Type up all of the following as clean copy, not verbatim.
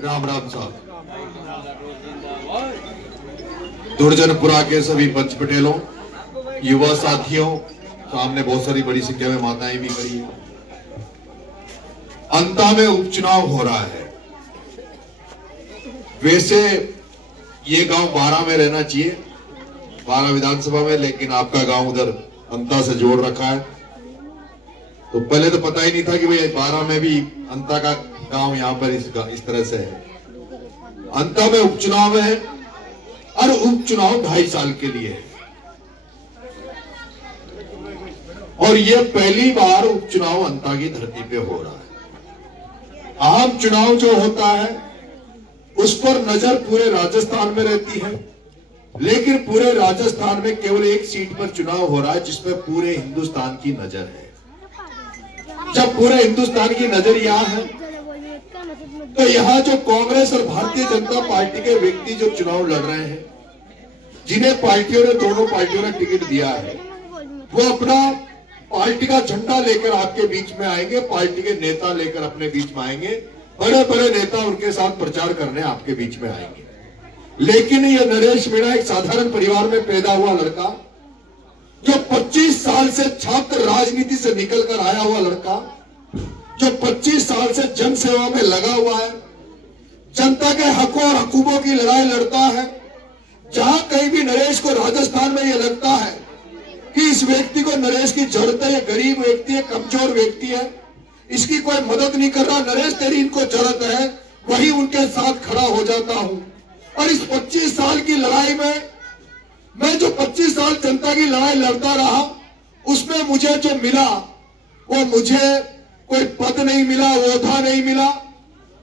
राम राम साहब। दुर्जनपुरा के सभी पंच पटेलों, युवा साथियों, सामने बहुत सारी बड़ी संख्या में माताएं भी खड़ी हैं। अंता में उपचुनाव हो रहा है। वैसे ये गांव 12 में रहना चाहिए, 12 विधानसभा में, लेकिन आपका गांव उधर अंता से जोड़ रखा है। तो पहले तो पता ही नहीं था कि भाई 12 में भी अंता का गांव यहां पर इस तरह से है। अंता में उपचुनाव है और उपचुनाव 2.5 साल के लिए है। और ये पहली बार उपचुनाव अंता की धरती पे हो रहा है। आम चुनाव जो होता है उस पर नजर पूरे राजस्थान में रहती है, लेकिन पूरे राजस्थान में केवल एक सीट पर चुनाव हो रहा है जिसमें पूरे हिंदुस्तान की नजर है। जब पूरे हिंदुस्तान की नजर यहां है तो यहां जो कांग्रेस और भारतीय जनता पार्टी के व्यक्ति जो चुनाव लड़ रहे हैं, जिन्हें पार्टियों ने, दोनों पार्टियों ने टिकट दिया है, वो अपना पार्टी का झंडा लेकर आपके बीच में आएंगे, पार्टी के नेता लेकर अपने बीच में आएंगे, बड़े बड़े नेता उनके साथ प्रचार करने आपके बीच में आएंगे। लेकिन ये नरेश मीणा एक साधारण परिवार में पैदा हुआ लड़का, जो 25 साल से छात्र राजनीति से निकलकर आया हुआ लड़का, जो 25 साल से जन सेवा में लगा हुआ है, जनता के हकों और हकूकों की लड़ाई लड़ता है। जहां कहीं भी नरेश को राजस्थान में यह लगता है कि इस व्यक्ति को, नरेश की जरूरत है, ये गरीब व्यक्ति है, कमजोर व्यक्ति है, इसकी कोई मदद नहीं कर रहा, नरेश तेरी इनको जरूरत है, वही उनके साथ खड़ा हो जाता हूं। और इस 25 साल की लड़ाई में, मैं जो 25 साल जनता की लड़ाई लड़ता रहा, उसमें मुझे जो मिला वो, मुझे कोई पद नहीं मिला, ओहदा नहीं मिला,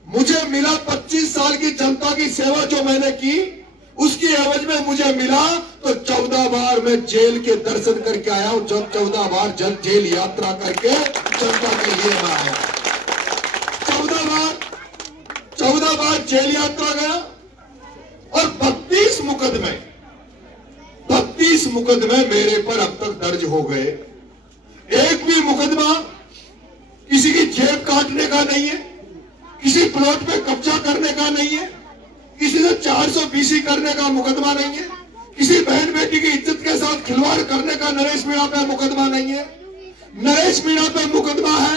मुझे मिला 25 साल की जनता की सेवा जो मैंने की, उसकी एवज में मुझे मिला तो 14 बार मैं जेल के दर्शन करके आया हूं। जब 14 बार जेल यात्रा करके जनता के लिए मैं आया, 14 बार जेल यात्रा गया और 32 मुकदमे मेरे पर अब तक दर्ज हो गए। एक भी मुकदमा किसी की जेब काटने का नहीं है, किसी प्लॉट पे कब्जा करने का नहीं है, किसी से 420 करने का मुकदमा नहीं है, किसी बहन बेटी की इज्जत के साथ खिलवाड़ करने का नरेश मीणा पे मुकदमा नहीं है। नरेश मीणा पे मुकदमा है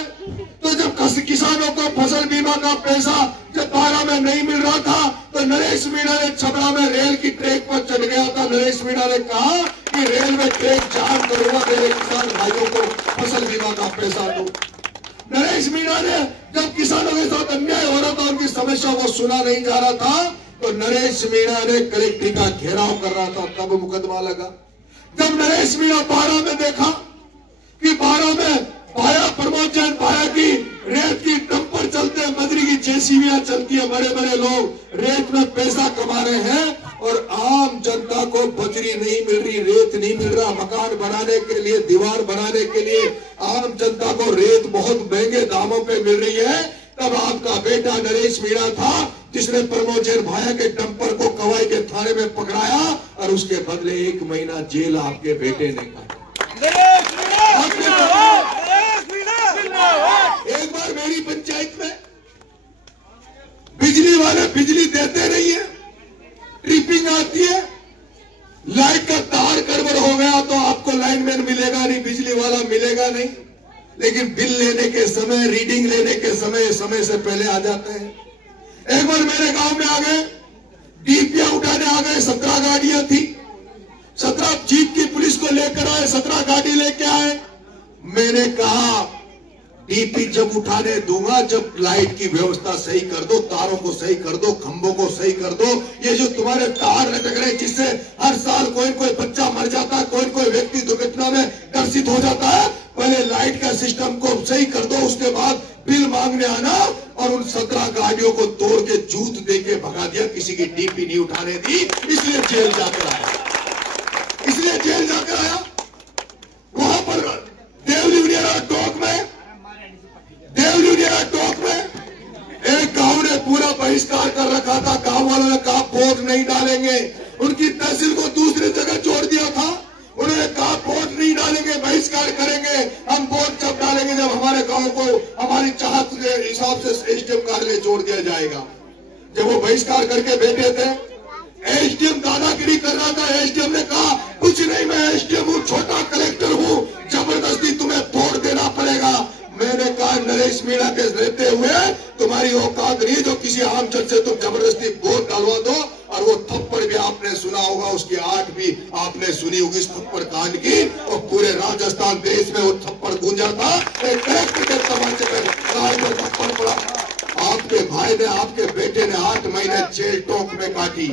तो जब किसानों को फसल बीमा का पैसा जब 12 में नहीं मिल रहा था, तो नरेश मीणा ने छपरा में रेल की ट्रैक पर चढ़ गया था। नरेश मीणा ने कहा कि रेलवे ट्रैक जाम करूंगा, मेरे किसान भाइयों को फसल बीमा का पैसा दो। नरेश मीणा ने जब किसानों के साथ अन्याय हो रहा था, उनकी समस्या को सुना नहीं जा रहा था, तो नरेश मीणा ने कलेक्ट्री का घेराव कर रहा था, तब मुकदमा लगा। जब नरेश मीणा 12 में देखा कि 12 में भाया प्रमोद जैन भाया की रेत की डंपर चलते हैं, मजरी की जेसीबियां चलती है, बड़े बड़े लोग रेत में पैसा कमा रहे हैं और आम जनता को बजरी नहीं मिल रही, रेत नहीं मिल रहा, मकान बनाने के लिए, दीवार बनाने के लिए आम जनता को रेत बहुत महंगे दामों पे मिल रही है। तब आपका बेटा नरेश मीणा था जिसने प्रमोद जैन भाया के डंपर को कवाई के थाने में पकड़ाया और उसके बदले 1 महीना जेल आपके बेटे ने काटा। एक बार मेरी पंचायत में बिजली वाले बिजली देते नहीं है, ट्रिपिंग आती है, लाइट का तार गड़बड़ हो गया तो आपको लाइनमैन मिलेगा नहीं, बिजली वाला मिलेगा नहीं, लेकिन बिल लेने के समय, रीडिंग लेने के समय से पहले आ जाते हैं। एक बार मेरे गांव में आ गए, डीपीआई उठाने आ गए, 17 गाड़ियां थी, 17 जीप की पुलिस को लेकर आए, 17 गाड़ी लेके आए। मैंने कहा डीपी जब उठाने दूंगा, जब लाइट की व्यवस्था सही कर दो, तारों को सही कर दो, खंभों को सही कर दो, ये जो तुम्हारे तार लटक रहे जिससे हर साल कोई बच्चा मर जाता है, कोई व्यक्ति दुर्घटना में ग्रसित हो जाता है, पहले लाइट का सिस्टम को सही कर दो, उसके बाद बिल मांगने आना। और उन 17 गाड़ियों को तोड़ के जूत दे के भगा दिया, किसी की डीपी नहीं उठाने दी, इसलिए जेल जाकर आया, वहां पर देवलिया टोक में एक गांव ने पूरा बहिष्कार कर रखा था। गांव वालों ने कहा वोट नहीं डालेंगे, उनकी तहसील को दूसरी जगह छोड़ दिया था। उन्होंने कहा वोट नहीं डालेंगे, बहिष्कार करेंगे, हम वोट जब डालेंगे जब हमारे गांव को हमारी चाहत के हिसाब से एसडीएम कार्यालय जोड़ दिया जाएगा। जब वो बहिष्कार करके बैठे थे, एसडीएम दादागिरी कर रहा था। एसडीएम ने कहा कुछ नहीं, मैं एसडीएम हूँ, छोटा कलेक्टर हूँ, जबरदस्ती तुम्हें तोड़ देना पड़ेगा। मैंने कहा नरेश मीणा के रहते हुए तुम्हारी औकात नहीं जो किसी आम जज से तुम जबरदस्ती वोट डालवा दो। और वो थप्पड़ भी आपने सुना होगा, उसकी आठ भी आपने सुनी होगी इस थप्पड़ कांड की, और पूरे राजस्थान देश में वो थप्पड़ गूंजा था। एक कलेक्टर के तमाचे में थप्पड़ पड़ा। आपके भाई ने, आपके बेटे ने 8 महीने जेल टोक में काटी।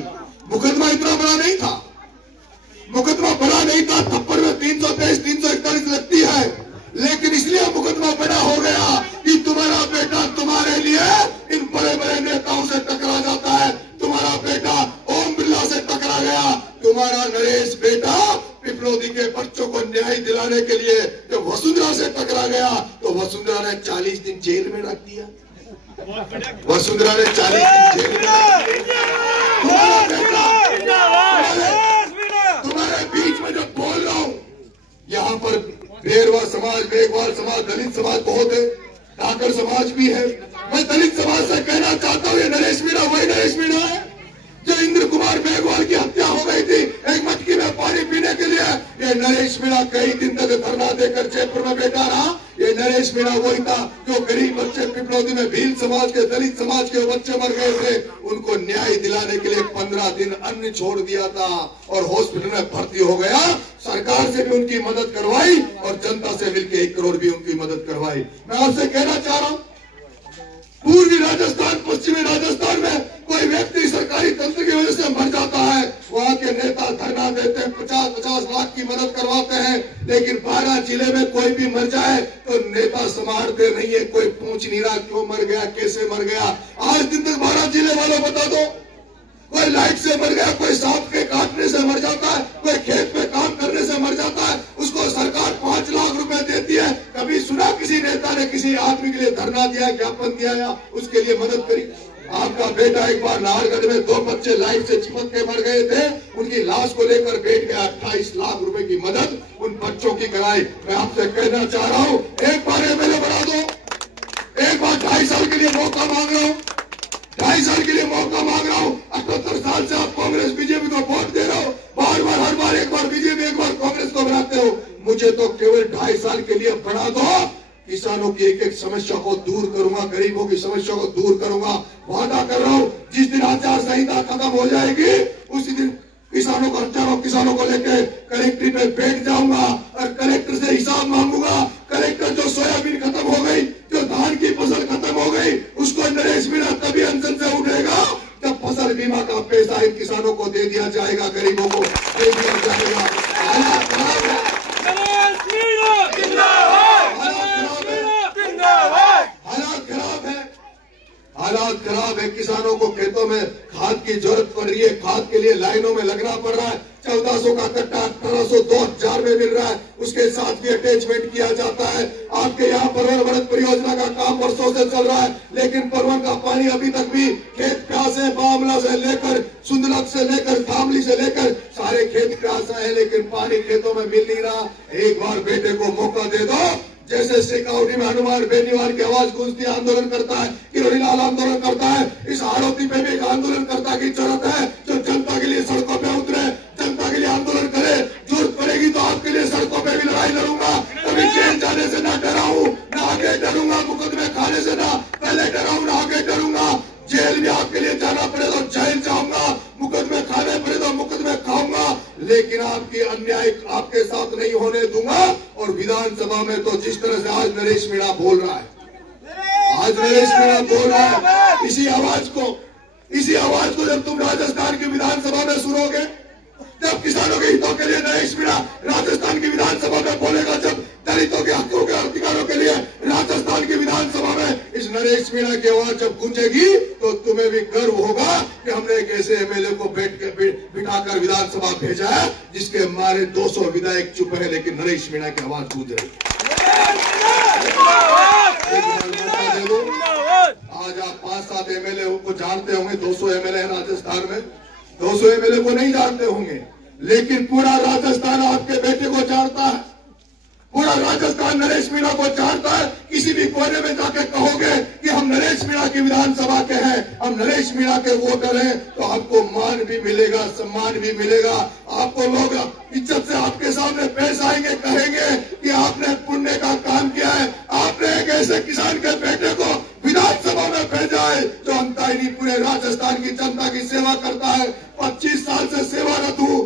मुकदमा इतना बड़ा नहीं था, मुकदमा बड़ा नहीं था। थप्पड़ में 323, 341 लगती है, लेकिन इसलिए मुकदमा बड़ा हो गया कि तुम्हारा बेटा तुम्हारे लिए इन बड़े बड़े नेताओं से टकरा जाता है। तुम्हारा बेटा ओम बिरला से टकरा गया, तुम्हारा नरेश बेटा पिपलोदी के बच्चों को न्याय दिलाने के लिए जब वसुंधरा से टकरा गया तो वसुंधरा ने 40 दिन जेल में रख दिया। वसुंधरा ने 40 दिन जेल में रख दिया। तुम्हारे बीच में जब बोल रहा हूं, यहाँ पर बेरवा समाज, मेघवाल समाज, दलित समाज बहुत है, ठाकर समाज भी है। मैं दलित समाज से कहना चाहता हूँ, ये नरेश मीणा वही नरेश मीणा है जो इंद्र कुमार मेघवाल की हत्या हो गई थी एक मटकी में पानी पीने के लिए। ये नरेश मीणा कई दिन तक धरना देकर जयपुर में बैठा रहा। ये नरेश मीणा वही था जो गरीब बच्चे पिपलोदी में भील समाज के, दलित समाज के बच्चे मर गए थे, उनको न्याय दिलाने के लिए 15 दिन अन्न छोड़ दिया था और हॉस्पिटल में भर्ती हो गया। सरकार से भी उनकी मदद करवाई और जनता से मिलकर 1 करोड़ भी उनकी मदद करवाई। मैं आपसे कहना चाह रहा हूँ, पूर्वी राजस्थान, पश्चिमी राजस्थान में कोई व्यक्ति सरकारी तंत्र की वजह से मर जाता है, वहाँ के नेता धरना देते हैं, 50-50 लाख की मदद करवाते हैं, लेकिन 12 जिले में कोई भी मर जाए तो नेता संभालते नहीं है। कोई पूछ नहीं रहा क्यों मर गया, कैसे मर गया। आज दिन तक 12 जिले वालों बता दो, कोई लाइट से मर गया, कोई सांप के काटने से मर जाता है, कोई खेत में काम करने से मर जाता है, उसको सरकार 5 लाख रुपए देती है। कभी सुना किसी नेता ने किसी आदमी के लिए धरना दिया, ज्ञापन दिया या उसके लिए मदद करी? आपका बेटा एक बार नाहरगढ़ में 2 बच्चे लाइट से चिपक के मर गए थे, उनकी लाश को लेकर बैठ गया, 28 लाख रुपए की मदद उन बच्चों की कराई। मैं आपसे कहना चाह रहा हूँ, एक बार एमएलए बना दो, एक बार 2.5 साल के लिए मौका मांग रहा हूँ, 2.5 साल के लिए मौका मांग रहा हूँ। 78 साल से आप कांग्रेस बीजेपी को वोट दे रहे हो, बार बार हर बार एक बार बीजेपी एक बार कांग्रेस को बनाते हो। मुझे तो केवल 2.5 साल के लिए बना दो, किसानों की एक एक समस्या को दूर करूंगा, गरीबों की समस्या को दूर करूंगा। वादा कर रहा हूँ, जिस दिन आचार संहिता खत्म हो जाएगी उसी दिन किसानों को, हजारों किसानों को लेकर कलेक्ट्रेट पे बैठ जाऊंगा और कलेक्टर से हिसाब मांगूंगा। कलेक्टर जो सोयाबीन खत्म हो गई, जो धान की फसल खत्म हो गई, उसको नरेश मीणा तभी अनशन से उठेगा जब फसल बीमा का पैसा इन किसानों को दे दिया जाएगा, गरीबों को दे दिया जाएगा। हालात खराब है, हालात खराब है। किसानों को खेतों में खाद की जरूरत पड़ रही है, खाद के लिए लाइनों में लगना पड़ रहा है। 1400 का कट्टा 1800, 2000 में मिल रहा है, उसके साथ भी अटैचमेंट किया जाता है। आपके यहाँ परवन वृत परियोजना का काम वर्षों से चल रहा है, लेकिन परवन का पानी अभी तक भी खेत प्यासे, बामला से लेकर सुंदरक से लेकर थामली से लेकर सारे खेत प्यासा है, लेकिन पानी खेतों में मिल नहीं रहा। एक बार बेटे को मौका दे दो, जैसे शेखावटी में हनुमान बेनीवाल की आवाज गूंजती आंदोलन करता है, किरोड़ीलाल आंदोलन करता है, इस हाड़ौती पे भी एक आंदोलनकर्ता की जरूरत है जो जनता के लिए सड़कों पे उतरे, जनता के लिए आंदोलन करे। जरूरत पड़ेगी तो आपके लिए सड़कों पे भी लड़ाई लड़ूंगा। कभी जेल जाने से ना डराऊं, ना आगे डरूंगा, मुकदमे खाने से ना पहले डराऊं, ना आगे डरूंगा। जेल भी आपके लिए जाना पड़े तो जेल जाऊंगा, मुकदमे खाने पड़े तो मुकदमे खाऊंगा, लेकिन आपकी अन्याय आपके साथ नहीं होने दूंगा। और विधानसभा में तो जिस तरह से आज नरेश मीणा बोल रहा है, आज नरेश मीणा बोल रहा है, इसी आवाज को जब तुम राजस्थान की विधानसभा में सुनोगे, जब किसानों के हितों के लिए नरेश मीणा राजस्थान की विधानसभा में बोलेगा, जब दलितों के हकों के अधिकारों के लिए राजस्थान की विधानसभा में इस नरेश मीणा की आवाज जब गूंजेगी तो तुम्हें भी गर्व होगा कि हमने एक ऐसे एमएलए को बिठाकर विधानसभा भेजा है जिसके मारे 200 विधायक चुप है, लेकिन नरेश मीणा की आवाज गूंज रही। आज आप 5-7 एमएलए को जानते होंगे, 200 एमएलए है राजस्थान में, 200 एमएलए को नहीं जानते होंगे, लेकिन पूरा राजस्थान आपके बेटे को जानता है। पूरा राजस्थान नरेश मीणा को जानता है। किसी भी कोने में जाके कहोगे कि हम नरेश मीणा की विधानसभा के हैं, हम नरेश मीणा के वोटर हैं, तो आपको मान भी मिलेगा, सम्मान भी मिलेगा। आपको लोग इज्जत से आपके सामने पेश आएंगे, कहेंगे कि आपने पुण्य का काम किया है, आपने एक ऐसे किसान के बेटे को विधानसभा में भेजा है जो अंताई पूरे राजस्थान की जनता की सेवा करता है। 25 साल से सेवारत हूँ,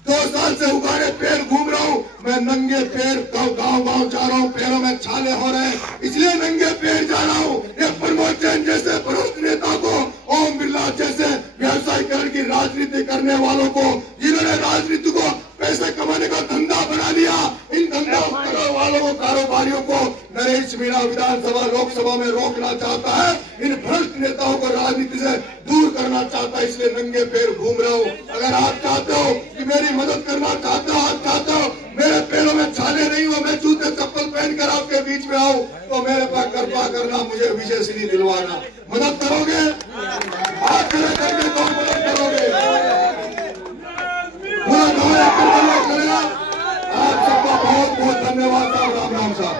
2 साल से उगाने पेड़ घूम रहा हूँ, मैं नंगे पेड़ गांव गांव जा रहा हूँ, पैरों में छाले हो रहे हैं, इसलिए नंगे पेड़ जा रहा हूँ। ये प्रमोद जैन जैसे भ्रष्ट नेता को, ओम बिरला जैसे व्यवसायीकरण की राजनीति करने वालों को, जिन्होंने राजनीति को पैसे कमाने का धंधा बना लिया, इन धंधा करने वालों को, कारोबारियों को नरेश मीणा विधानसभा लोकसभा में रोकना चाहता है। इन भ्रष्ट नेताओं को राजनीति से दूर करना चाहता है, इसलिए नंगे पैर घूम रहा हूँ। अगर आप चाहते हो कि मेरी मदद करना चाहते हो, आप चाहते हो मेरे पैरों में छाले नहीं हो, मैं जूते चप्पल पहनकर आपके बीच में आऊं, तो मेरे पास कृपा करना, मुझे विजय श्री दिलवाना। मदद करोगे? हाथ खड़े करके कौन मदद करोगे? पूरा गाँव करेगा। आप सबका बहुत बहुत धन्यवाद साहब। राम राम साहब।